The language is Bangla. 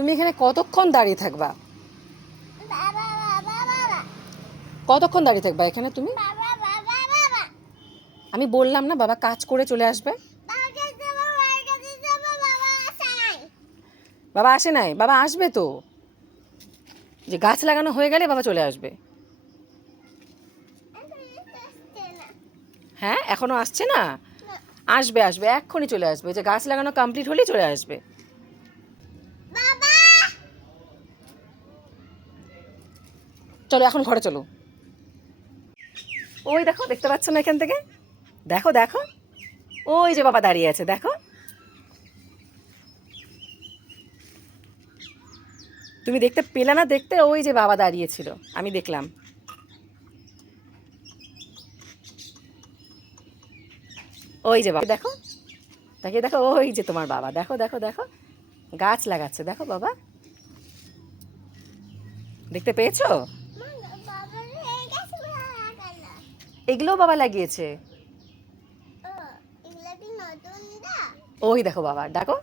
তুমি এখানে কতক্ষণ দাঁড়িয়ে থাকবা? কতক্ষণ দাঁড়িয়ে থাকবা এখানে তুমি? আমি বললাম না বাবা কাজ করে চলে আসবে। বাবা আসে নাই, বাবা আসবে তো। যে গাছ লাগানো হয়ে গেলে বাবা চলে আসবে। হ্যাঁ, এখনো আসছে না? আসবে আসবে, এক্ষুনি চলে আসবে। যে গাছ লাগানো কমপ্লিট হলেই চলে আসবে। চলো এখন ঘরে চলো। ওই দেখো, দেখতে পাচ্ছ না এখান থেকে? দেখো দেখো, ওই যে বাবা দাঁড়িয়ে আছে, দেখো। তুমি দেখতে পেলে না? দেখতে ওই যে বাবা দাঁড়িয়েছিল, আমি দেখলাম। ওই যে বাবা, দেখো, তাকিয়ে দেখো, ওই যে তোমার বাবা, দেখো দেখো দেখো, গাছ লাগাচ্ছে, দেখো বাবা। দেখতে পেয়েছো? এগুলোও বাবা লাগিয়েছে। ওই দেখো বাবা, ডাকো।